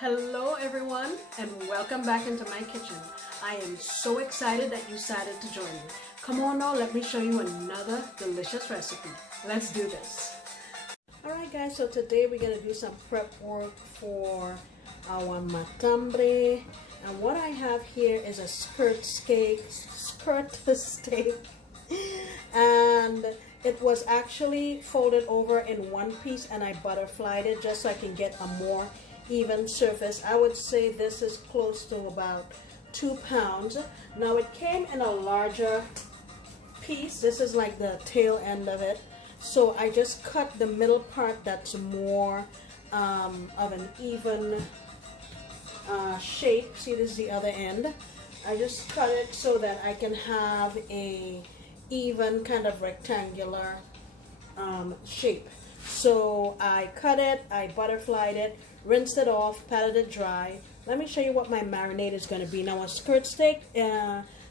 Hello everyone and welcome back into my kitchen. I am so excited that you decided to join me. Come on now, let me show you another delicious recipe. Let's do this. Alright guys, so today we're going to do some prep work for our matambre. And what I have here is a skirt steak. And it was actually folded over in one piece and I butterflied it just so I can get a more even surface. I would say this is close to about 2 pounds. Now it came in a larger piece. This is like the tail end of it. So I just cut the middle part that's more of an even shape. See, this is the other end. I just cut it so that I can have a even kind of rectangular shape. So I cut it, I butterflied it, rinsed it off, patted it dry. Let me show you what my marinade is going to be. Now a skirt steak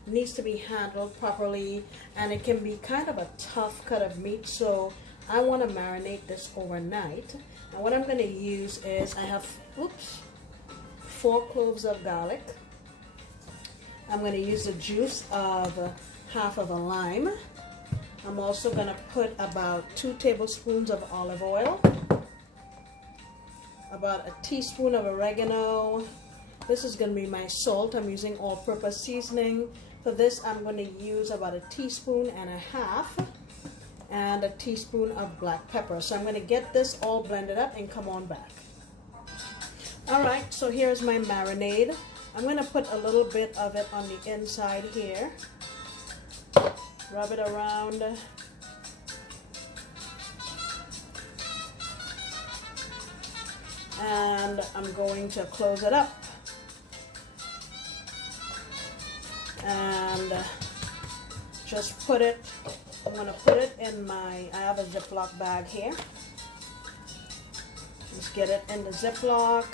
needs to be handled properly and it can be kind of a tough cut of meat, so I want to marinate this overnight. And what I'm going to use is I have 4 cloves of garlic. I'm going to use the juice of half of a lime. I'm also going to put about 2 tablespoons of olive oil, about a teaspoon of oregano. This is going to be my salt. I'm using all-purpose seasoning. For this, I'm going to use about a teaspoon and a half and a teaspoon of black pepper. So I'm going to get this all blended up and come on back. Alright, so here's my marinade. I'm going to put a little bit of it on the inside here. Rub it around. And I'm going to close it up. And just put it, I'm going to put it in I have a Ziploc bag here. Just get it in the Ziploc.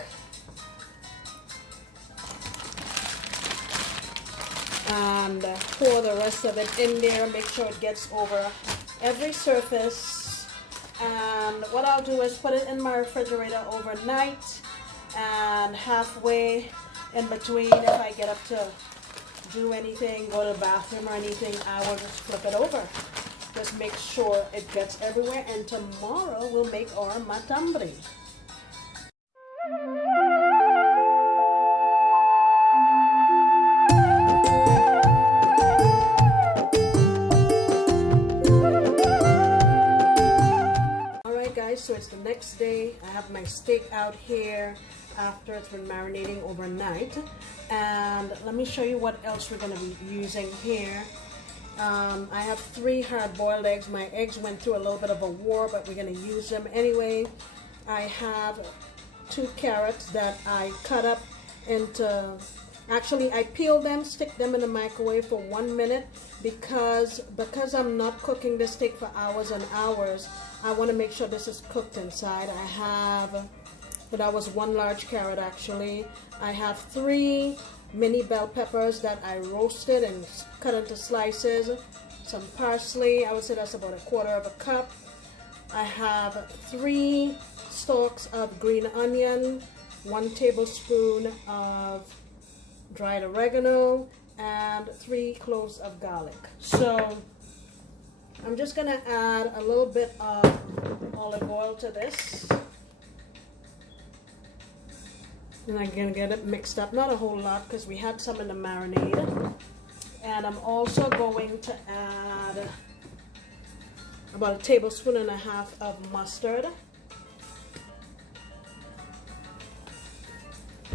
And pour the rest of it in there. Make sure it gets over every surface. And what I'll do is put it in my refrigerator overnight, and halfway in between, if I get up to do anything, go to the bathroom or anything, I will just flip it over. Just make sure it gets everywhere, and tomorrow we'll make our matambre. So it's the next day. I have my steak out here after it's been marinating overnight, and let me show you what else we're going to be using here. I have 3 hard-boiled eggs. My eggs went through a little bit of a war, but we're going to use them anyway. I have 2 carrots that I cut up into, actually I peeled them, stick them in the microwave for 1 minute because I'm not cooking this steak for hours and hours. I want to make sure this is cooked inside. I have, that was 1 large carrot actually. I have 3 mini bell peppers that I roasted and cut into slices. Some parsley, I would say that's about 1/4 cup. I have 3 stalks of green onion, 1 tablespoon of dried oregano, and 3 cloves of garlic. So I'm just going to add a little bit of olive oil to this. And I'm going to get it mixed up. Not a whole lot because we had some in the marinade. And I'm also going to add about 1.5 tablespoons of mustard.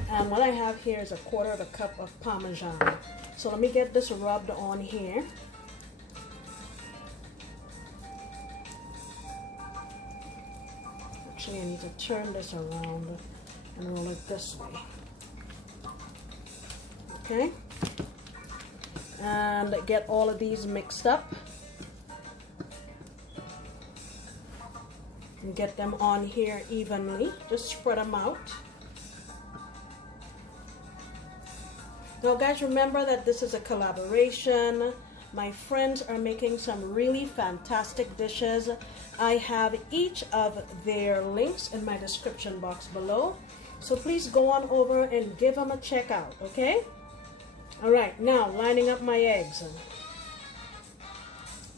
And what I have here is 1/4 cup of Parmesan. So let me get this rubbed on here. Actually, I need to turn this around and roll it this way. Okay. And get all of these mixed up. And get them on here evenly. Just spread them out. Now guys, remember that this is a collaboration. My friends are making some really fantastic dishes. I have each of their links in my description box below. So please go on over and give them a check out, okay? All right, now lining up my eggs.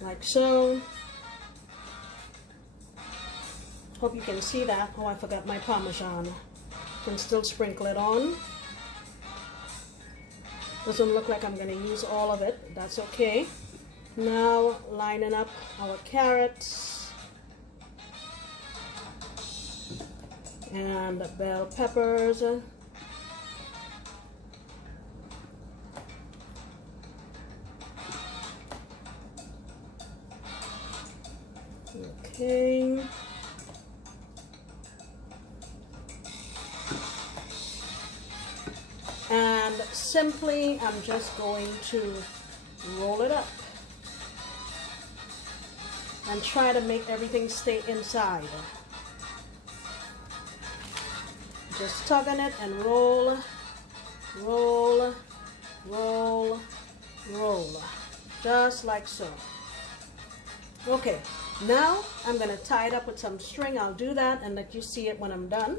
Like so. Hope you can see that. Oh, I forgot my Parmesan. Can still sprinkle it on. Doesn't look like I'm going to use all of it. That's okay. Now lining up our carrots and bell peppers. Okay. And simply, I'm just going to roll it up and try to make everything stay inside. Just tug on it and roll, roll, roll, roll, just like so. Okay, now I'm going to tie it up with some string. I'll do that and let you see it when I'm done.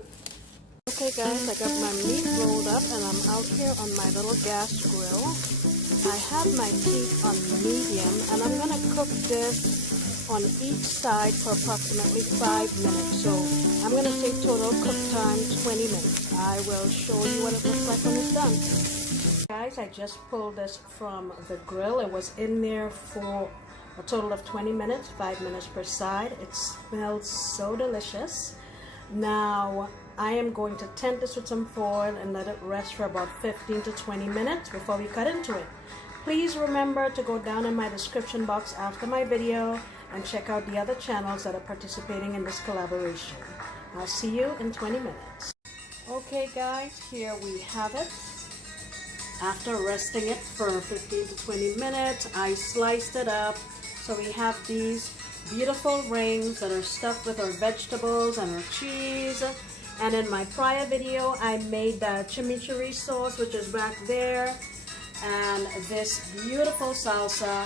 Okay guys, I got my meat rolled up and I'm out here on my little gas grill. I have my heat on medium and I'm going to cook this on each side for approximately 5 minutes. So I'm going to say total cook time 20 minutes. I will show you what it looks like when it's done. Guys, I just pulled this from the grill. It was in there for a total of 20 minutes, 5 minutes per side. It smells so delicious. Now, I am going to tent this with some foil and let it rest for about 15 to 20 minutes before we cut into it. Please remember to go down in my description box after my video and check out the other channels that are participating in this collaboration. I'll see you in 20 minutes. Okay guys, here we have it. After resting it for 15 to 20 minutes, I sliced it up. So we have these beautiful rings that are stuffed with our vegetables and our cheese. And in my prior video, I made the chimichurri sauce, which is back there, and this beautiful salsa.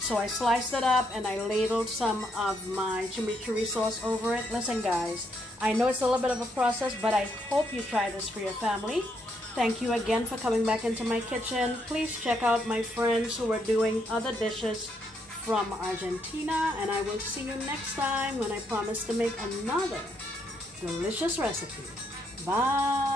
So I sliced it up and I ladled some of my chimichurri sauce over it. Listen guys, I know it's a little bit of a process, but I hope you try this for your family. Thank you again for coming back into my kitchen. Please check out my friends who are doing other dishes from Argentina, and I will see you next time when I promise to make another delicious recipe. Bye.